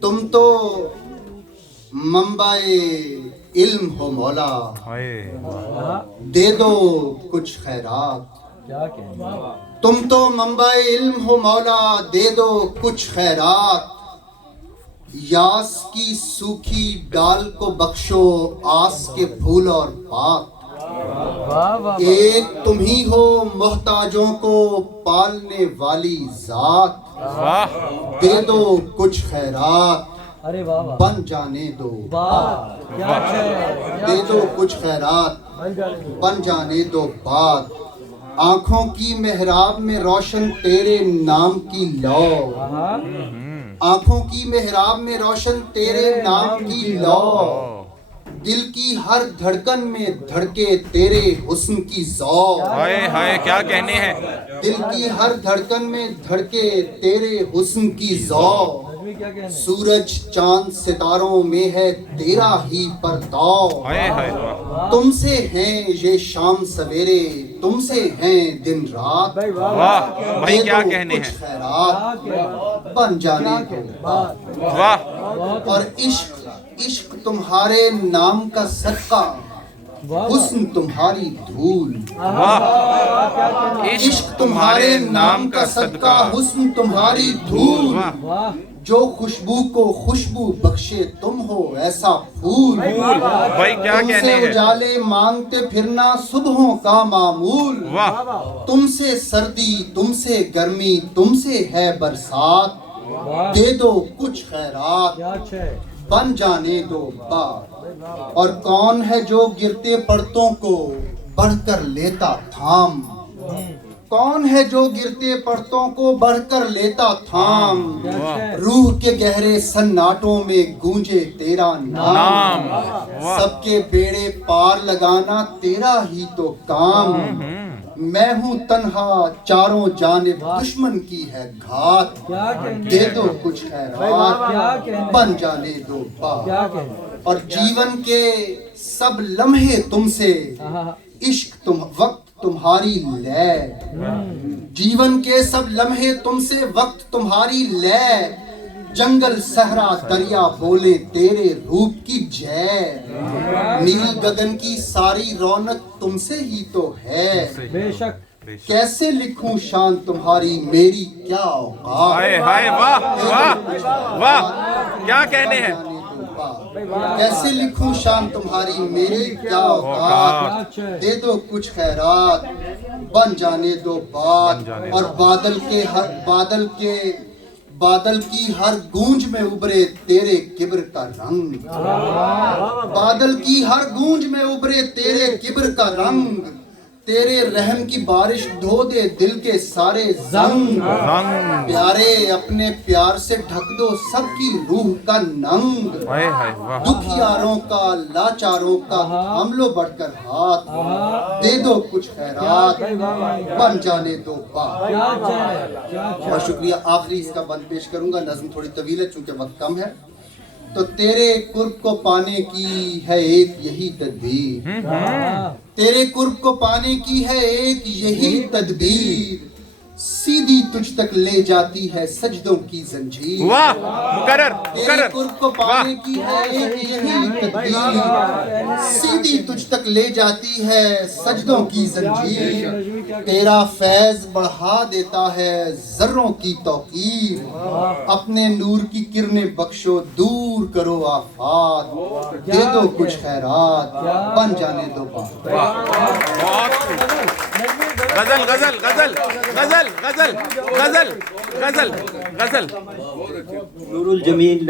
تم تو منبع علم ہو مولا، دے دو کچھ خیرات۔ تم تو منبع علم ہو مولا، دے دو کچھ خیرات۔ یاس کی سوکھی ڈال کو بخشو، آس کے پھول اور پات۔ ایک تم ہی ہو محتاجوں کو پالنے والی ذات، دے دو کچھ خیرات بن جانے دو بات۔ دے دو کچھ خیرات بن جانے دو بات۔ آنکھوں کی محراب میں روشن تیرے نام کی لو، آنکھوں کی محراب میں روشن تیرے نام کی لو۔ دل کی ہر دھڑکن میں دھڑکے تیرے حسن کی ذوق۔ ہائے ہائے کیا کہنے ہیں۔ دل کی ہر دھڑکن میں دھڑکے تیرے حسن کی ذوق۔ سورج چاند ستاروں میں ہے تیرا ہی پرتاؤ۔ تم سے ہیں یہ شام سویرے، تم سے ہیں دن رات۔ واہ بھائی کیا کہنے ہیں۔ کچھ خیرات بن جانے دو بات۔ اور عشق تمہارے نام کا صدقہ، حسن تمہاری دھول۔ عشق تمہارے نام کا صدقہ، حسن تمہاری دھول۔ جو خوشبو کو خوشبو بخشے تم ہو ایسا پھول۔ بھائی کیا تم کہنے سے ہیں۔ اجالے مانگتے پھرنا صبحوں کا معمول۔ تم سے سردی، تم سے گرمی، تم سے ہے برسات۔ دے دو کچھ خیرات بن جانے دو بات۔ اور کون ہے جو گرتے پرتوں کو بڑھ کر لیتا تھام؟ کون ہے جو گرتے پرتوں کو بڑھ کر لیتا تھام؟ روح کے گہرے سناٹوں میں گونجے تیرا نام۔ سب کے بیڑے پار لگانا تیرا ہی تو کام۔ میں ہوں تنہا چاروں جانب دشمن کی ہے گھات۔ دے دو کچھ خیرات بن جانے دو بات۔ اور جیون کے سب لمحے تم سے عشق وقت تمہاری لے۔ جیون کے سب لمحے تم سے وقت تمہاری لے۔ جنگل صحرا دریا بولے تیرے روپ کی جے۔ نیل گگن کی ساری رونق تم سے ہی تو ہے۔ کیسے لکھوں شان تمہاری میری کیا اوقات۔ ہائے ہائے واہ واہ واہ کیا کہنے ہیں۔ کیسے لکھوں شان تمہاری میری کیا اوقات۔ دے دو کچھ خیرات بن جانے دو بات۔ اور بادل کی ہر گونج میں ابھرے تیرے کبر کا رنگ۔ بادل کی ہر گونج میں ابھرے تیرے کبر کا رنگ۔ تیرے رحم کی بارش دھو دے دل کے سارے زنگ۔ پیارے اپنے پیار سے ڈھک دو سب کی روح کا ننگ۔ دکھیاروں کا لاچاروں کا ہم لو بڑھ کر ہاتھ۔ دے دو کچھ خیرات بن جانے دو بات۔ بہت شکریہ۔ آخری اس کا بند پیش کروں گا، نظم تھوڑی طویل ہے چونکہ وقت کم ہے۔ تو تیرے قرب کو پانے کی ہے ایک یہی تدبیر۔ تیرے قرب کو پانے کی ہے ایک یہی تدبیر۔ سیدھی تجھ تک لے جاتی ہے سجدوں کی زنجیر۔ تیرے قرب کو پانے کی ہے ایک یہی تدبیر۔ سیدھی تجھ تک لے جاتی ہے سجدوں کی زنجیر۔ تیرا فیض بڑھا دیتا ہے ذروں کی توقیر۔ اپنے نور کی کرنیں بخشو دور کرو آفات۔ دے دو کچھ خیرات بن جانے دو بات۔ غزل غزل غزل غزل غزل غزل غزل غزل نور الجمیل